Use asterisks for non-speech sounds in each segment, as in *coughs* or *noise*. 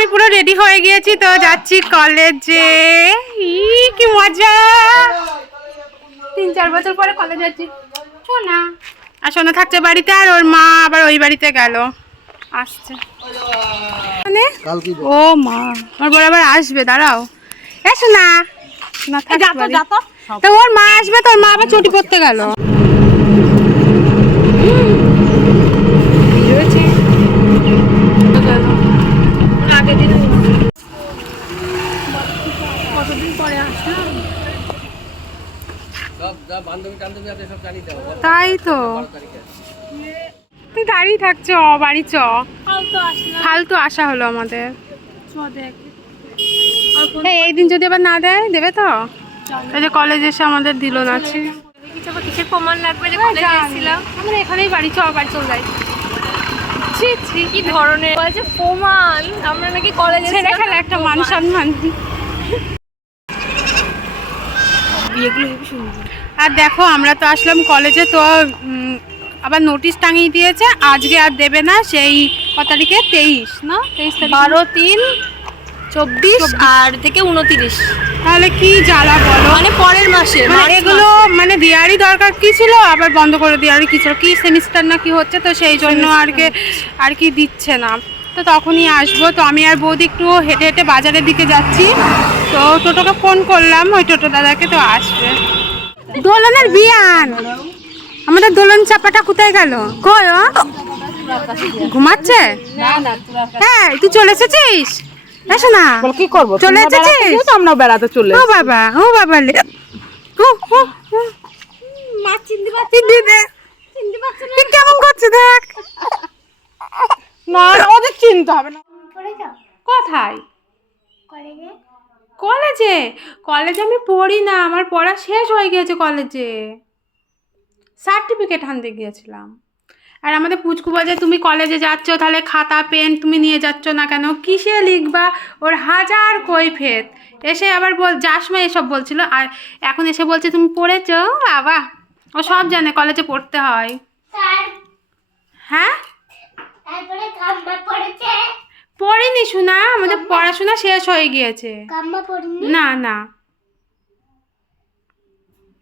আমি পুরো রেডি হয়ে গিয়েছি তো যাচ্ছি কলেজে ই কি মজা। তিন চার বছর পরে কলেজ যাচ্ছি। শোনা। আর সোনা থাকছে বাড়িতে আর ওর মা আবার ওই বাড়িতে গেল। আসছে। মানে? ও মা আমার বড় আবার আসবে দাঁড়াও। এ শোনা তো ওর মা আসবে তোর মা আবার চটি পড়তে গেল সব যা বান্ধবী টান্ধবী আছে সব জানিয়ে দেবো তাই তো। তুই দাঁড়িয়ে থাকছো অ বাড়ি চ। ফালতু আসা হলো আমাদের। এই এই দিন যদি আবার না দেয় দেবে তো? এই যে কলেজ এসে আমাদের দিল না কিসের প্রমাণ লাগবে যে কলেজে এসেছিলাম। আমরা এখানেই বাড়ি চ বাড়ি চল যাই। ছি ছি কি ধরনের? বলছে প্রমাণ। আমরা নাকি কলেজে ছেড়ে খেলা একটা মান সম্মান বিয়েগুলো হেবি সুন্দর আর দেখো আমরা তো আসলাম কলেজে তো আবার নোটিশ টাঙিয়ে দিয়েছে আজকে আর দেবে না সেই ক তারিখে? তেইশ না? তেইশ তারিখ? বারো তিন চব্বিশ আর থেকে উনতিরিশ। তাহলে কি জ্বালা বলো? মানে পরের মাসে মানে এগুলো মানে দেওয়ারই দরকার কি ছিল? আবার বন্ধ করে দেওয়ারই কি ছিল? কি সেমিস্টার না কি হচ্ছে? তো সেই জন্য আর কি আর কি দিচ্ছে না। তো তখনই আসব। তো আমি আর বৌদি একটু হেঁটে হেঁটে বাজারের দিকে যাচ্ছি। তো টোটোকে ফোন করলাম। ওই টোটো দাদাকে তো আসবে। দোলনের বিয়ান। আমাদের দোলন চাপাটা কোথায় গেল? কই ও? ঘুমাচ্ছে? হ্যাঁ তুই চলে এসেছিস? এসো না কি করব? চলে এসেছিস? আমরাও বেড়াতে চলে ও বাবা ও বাবা লে। ও দিদি, কেমন করছে দেখ। না না, ওদের চিনতে হবে না। কোথায়? কলেজে। কলেজে? কলেজে আমি পড়ি না আমার পড়া শেষ হয়ে গিয়েছে কলেজে। সার্টিফিকেট আনতে গিয়েছিলাম। আর আমাদের পুচকু বাজে তুমি কলেজে যাচ্ছ তাহলে খাতা পেন তুমি নিয়ে যাচ্ছ না কেন? কিসে লিখবা? ওর হাজার কৈফেত এসে আবার বল যাস সময় এসব বলছিল আর এখন এসে বলছে তুমি পড়েছো? বাবা ও সব জানে কলেজে পড়তে হয়। হ্যাঁ? পড়িনি শোনা আমাদের পড়াশোনা শেষ হয়ে গিয়েছে। কাম্মা পড়িনি? না না।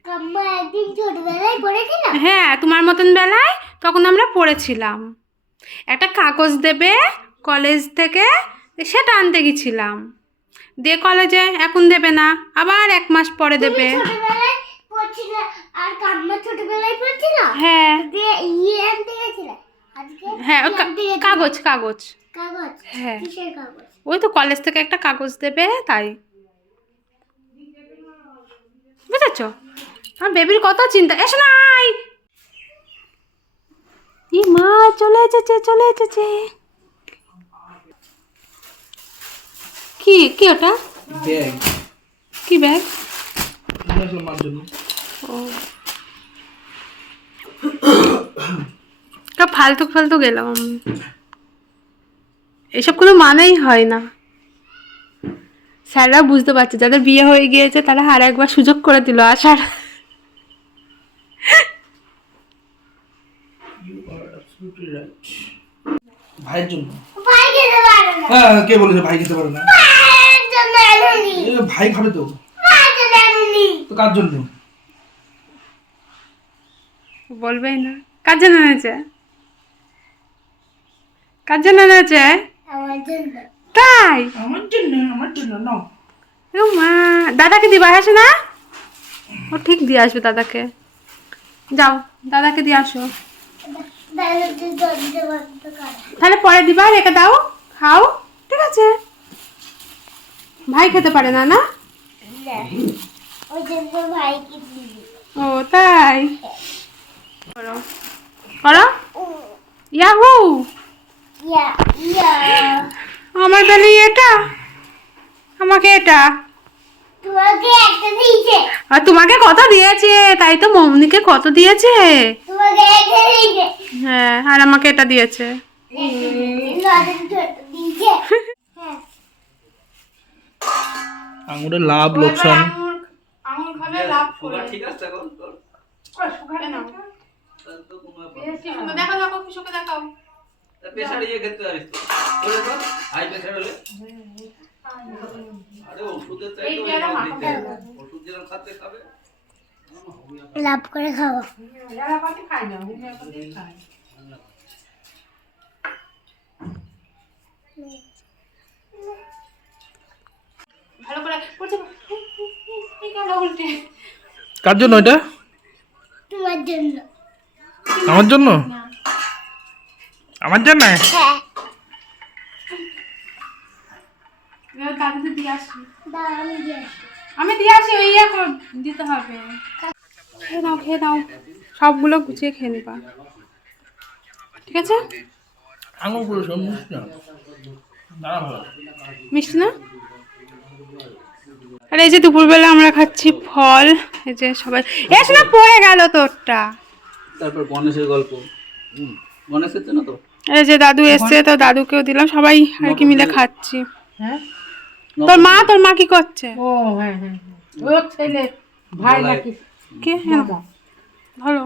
কাম্মা একদিন ছোটবেলায় পড়েছিল হ্যাঁ তোমার মতন বেলায় তখন আমরা পড়েছিলাম। একটা কাগজ দেবে কলেজ থেকে সেটা আনতে গেছিলাম। দিয়ে কলেজে এখন দেবে না আবার এক মাস পরে দেবে। আর কাম্মা ছোটবেলায় পড়ছিল? হ্যাঁ। দিয়ে ইয়ে আনতে গেছিল? হ্যাঁ কা- কাগজ কাগজ। কাগজ হ্যাঁ। কিসের কাগজ? ওই তো কলেজ থেকে একটা কাগজ দেবে তাই। বুঝেছ? আমার বেবির কত চিন্তা। এসো নাই ই মা চলে এসেছে চলে এসেছে। কি কি ওটা? ব্যাগ। কি ব্যাগ? জন্য? *coughs* ফালতু ফালতু গেলাম আমি। এসব কোনো মানেই হয় না। স্যাররা বুঝতে পারছে যাদের বিয়ে হয়ে গিয়েছে তারা আর একবার সুযোগ করে দিল আসার। ভাইয়ের জন্য? ভাই খেতে পারে না। হ্যাঁ কে বলেছে ভাই খেতে পারে না? ভাইয়ের জন্য এলুনি। এ, ভাই খাবে তো। ভাইয়ের জন্য এলুনি। তো কার জন্য? বলবেই না। কার জন্য হয়েছে কার জন্য হয়েছে জন্য তাই? আমার জন্য আমার জন্য নাও। মা দাদাকে দিবা আসে না? ও ঠিক দিয়ে আসবে দাদাকে। যাও দাদাকে দিয়ে আসো। তাহলে পরে দিবা রেখে দাও খাও ঠিক আছে। ভাই খেতে পারে না না? ও তাই। করো। করো? ইয়াহু! ইয়া ইয়া আমার বেলি এটা? আমাকে এটা? তোমাকে আর তোমাকে কত দিয়েছে? তাই তো মমনিকে কত দিয়েছে? হ্যাঁ আর আমাকে এটা দিয়েছে। *laughs* হ্যাঁ লাভ লোকসান। দেখাও। প্রেশারে ইয়ে খেতে পারিস তো। হাই প্রেশার হলে? আরে ওষুধের দিতে। ওষুধ যেরকম খাবে। লাভ করে খাব। ভালো করে পড়তে এই কেন উল্টে? কার জন্য এটা? তোমার জন্য। আমার জন্য? আমার জন্য? হ্যাঁ। আমি দিয়ে আসি। আমি দিয়ে আসি ওই ইয়ে দিতে হবে। খেয়ে দাও খেয়ে দাও সবগুলো গুছিয়ে খেয়ে নিবা। ঠিক আছে? আঙুরগুলো সব মিষ্টি না? মিষ্টি না? আর এই যে দুপুরবেলা আমরা খাচ্ছি ফল এই যে সবাই এসে না পড়ে গেল তোরটা। তারপর গণেশের গল্প। হুম গণেশের জন্য তো? এই যে দাদু এসছে তো দাদুকেও দিলাম সবাই আর কি মিলে খাচ্ছি। হ্যাঁ? তোর মা তোর মা কি করছে? ও হ্যাঁ হ্যাঁ ও ছেলে ভাই নাকি? কে? হ্যাঁ। ভালো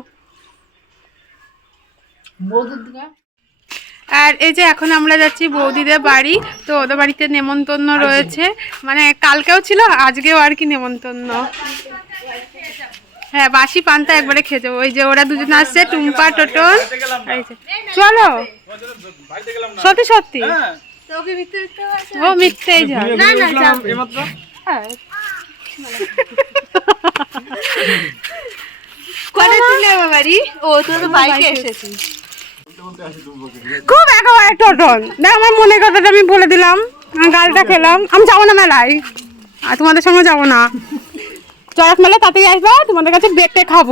আর এই যে এখন আমরা যাচ্ছি বৌদিদের বাড়ি তো ওদের বাড়িতে নেমন্তন্ন রয়েছে। মানে কালকেও ছিল আজকেও আর কি নেমন্তন্ন। হ্যাঁ বাসি পান্তা একবারে খেয়ে যাব। ওই যে ওরা দুজন আসছে টুম্পা টোটন। চলো। সত্যি সত্যি। ও মিথ্যেই যা। না না হ্যাঁ। *laughs* তুলে ও তুই তো বাইকে এসেছিস খুব একেবারে দেখ আমার মনের কথাটা আমি বলে দিলাম। আমি গালটা খেলাম। আমি যাব না মেলায়। আর তোমাদের সঙ্গে যাব না। চড়ক মেলা তাতেই আসবে তোমাদের কাছে বেটে খাব।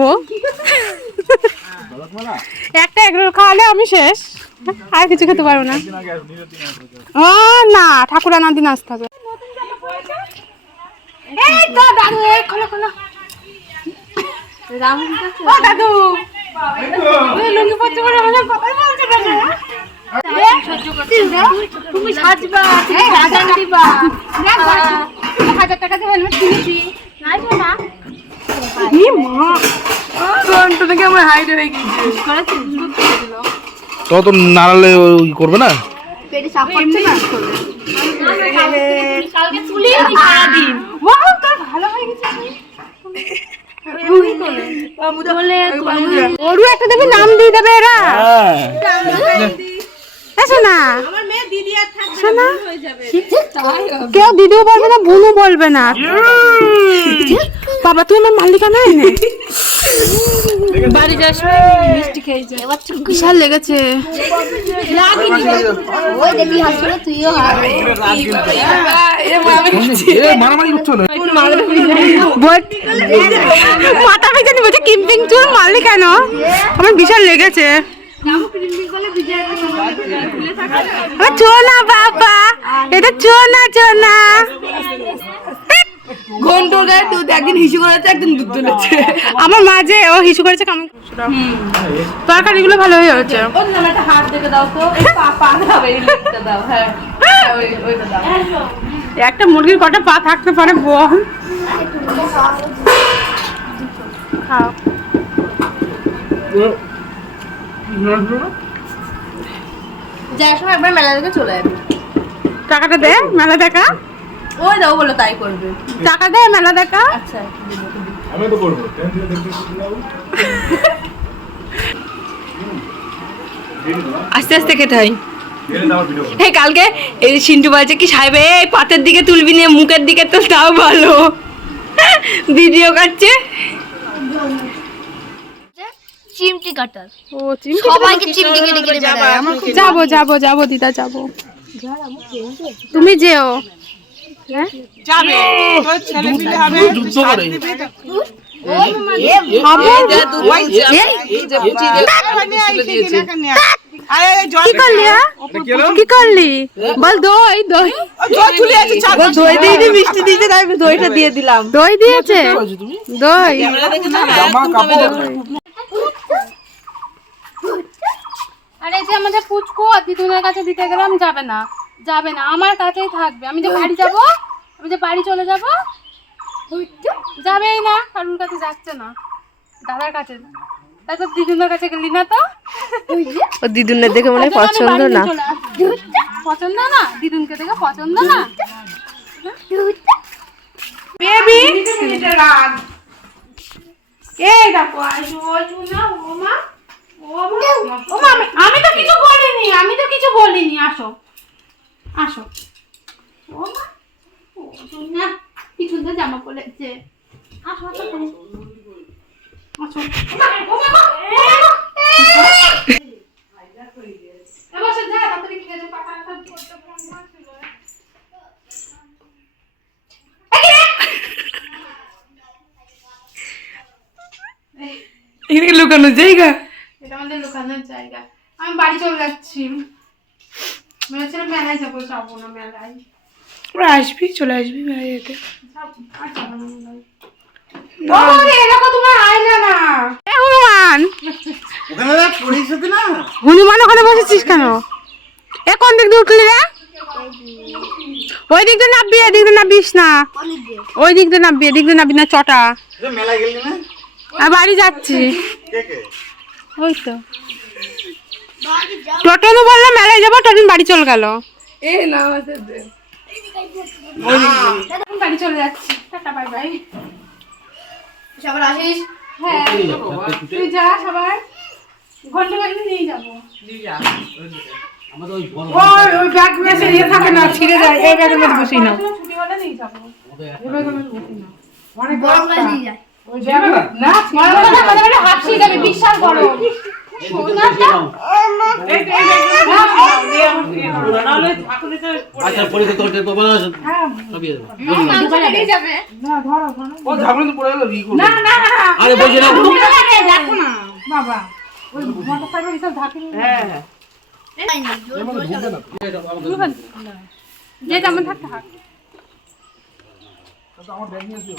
একটা এগরোল খাওয়ালে আমি শেষ। আর কিছু খেতে পারব না। ও না ঠাকুরানা দিন আসতে হবে। এই তো দাদু এই খোলো খোলো। ও দাদু। এই লুঙ্গি পরছে বলে আমাদের কথাই বলছে না যে। তুমি সাজবা দিবা। হাজার টাকা দিয়ে হেলমেট কিনেছি। নাই তো না ই মা। আমার হাইট হয়ে গিয়েছে। তো তো নাড়ালে ওই করবে না? হয়ে একটা দেবে নাম দিয়ে দেবে এরা। শোনা। কেউ দিদিও বলবে না বোনও বলবে না। বাবা তুই আমার মালিকা নাই নে বাড়ি যাস মিষ্টি বিশাল লেগেছে। মাথা পেছনে বলছে কিম্পিং চুল মারলি কেন? আমার বিশাল লেগেছে। চোনা বাবা। এটা চোনা চোনা ঘন্টর গায়ে দুধ একদিন হিসু করেছে একদিন দুধ তুলেছে। আমার মাঝে ও হিসু করেছে কেমন তরকারিগুলো ভালো হয়ে হচ্ছে একটা হাত দেখে দাও তো পা পা দাও এই লিপটা দাও হ্যাঁ। হ্যাঁ, একটা মুরগির কটা পা থাকতে পারে বল। খাও। যার সময় একবার মেলা থেকে চলে যাবে টাকাটা দে মেলা দেখা। ওই দাও বলে তাই করবে। টাকা দে মেলা দেখা। আচ্ছা আস্তে আস্তে খেতে হয়। এই কালকে এই সিন্টু বলছে কি সাহেব এই পাতের দিকে তুলবি নিয়ে মুখের দিকে তো তাও ভালো। ভিডিও কাটছে। চিমটি কাটার ও চিমটি সবাইকে চিমটি কেটে কেটে বেড়ায় আমার খুব যাব যাব যাব দিদা যাব তুমি যেও যাবে ছেলে পিলে হবে যুদ্ধ করে কি করলি হ্যাঁ? কি করলি বল দই দই দই দিয়ে দিয়ে মিষ্টি তাই আমি দইটা দিয়ে দিলাম দই দিয়েছে দই আর এই যে আমাদের পুচকু আর দিদুনের কাছে দিতে গেলাম যাবে না যাবে না আমার কাছেই থাকবে। আমি যে বাড়ি যাব আমি যে বাড়ি চলে যাব যাবেই না কারুর কাছে যাচ্ছে না দাদার কাছে তাই তো দিদুনের কাছে গেলি না তো? ও দিদুনের দেখে মনে পছন্দ না। পছন্দ না? দিদুনকে দেখে পছন্দ না? বেবি এই দেখো না ও মা ও মা আমি- তো কিছু বলিনি আমি তো কিছু বলিনি আসো আসো। ও মা ও না কিছু তো জামা পড়েছে আসো আসো আসো ও মা, ও মা, ও মা। এবার সে যা তাড়াতাড়ি খেয়ে যাও কাকা কাকা করতে ফোন করছিল এখানে লুকানোর জায়গা? এটা আমাদের লুকানোর জায়গা। আমি বাড়ি চলে যাচ্ছি। ভেবেছিলাম মেলায় যাব যাব না মেলায়। ওরা আসবি চলে আসবি মেলায় যেতে। মেলায়। হনুমান ওখানে না পড়িস না? হনুমান ওখানে বসেছিস কেন? এ কোন দিক দিয়ে উঠলি রে? ওই দিক দিয়ে নাববি এদিক দিয়ে নাববিস না। ওই দিক দিয়ে নাববি এদিক দিয়ে নাববি না চটা। মেলা গেলি না? বাড়ি যাচ্ছি। কে কে? ওই তো। টোটনু বলল মেলায় যাব টোটন বাড়ি চলে গেল। এ না বাড়ি চলে যাচ্ছি। Tata bye bye. সবার আসিস? হ্যাঁ। তুই যা সবাই ঘণ্টা বাড়িতে নিয়ে যাব। ওই ওই ওই ব্যাগ মেসে ইয়ে থাকে না ছিঁড়ে যায়। এই ব্যাগের মধ্যে বসি না ছুটি হলে নিয়ে যাব। অনেক না বড়। বড় না বড় বড় হাসি যাবে আচ্ছা। ও তো পড়ে গেল আরে না বাবা ওই সব ঢাকি যে যেমন থাকতে হাত আমার ব্যাগ নিয়ে আসবে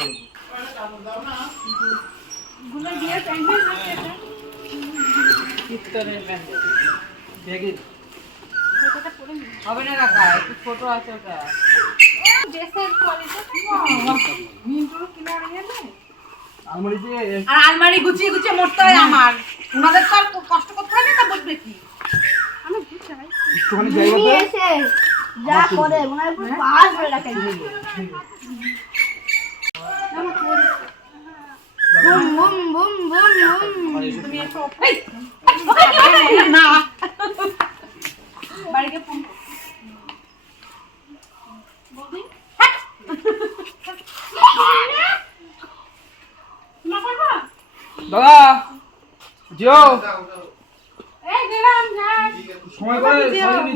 ড্রেসের কোয়ালিটি আলমারিতে আর আলমারি গুছিয়ে গুছিয়ে মরতে হয় আমার। ওনাদের তো আর কষ্ট করতে হয় না তা বসবে কি? আমি একটুখানি যা করে মনে হয় পুরো boom boom boom boom boom. না। বাড়িতে ফোন দাদা এই দিলাম যাই সময় করে সময় যেও। আমি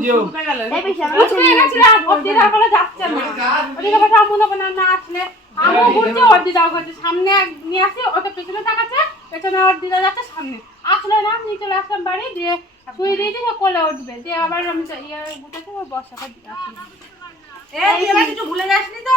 আমু আমু ঘুরছে সামনে এক- নিয়ে আসি ওটা পেছনে তাকাচ্ছে পেছনে ওর দিদা যাচ্ছে সামনে। আসলে না নিয়ে চলে আসলাম বাড়ি দিয়ে শুয়ে দিয়েছি সে কোলে উঠবে। দিয়ে আবার আমি চা- ইয়ে গুটেছি বর্ষাটা দিয়ে এবার কিছু ভুলে যাসনি তো?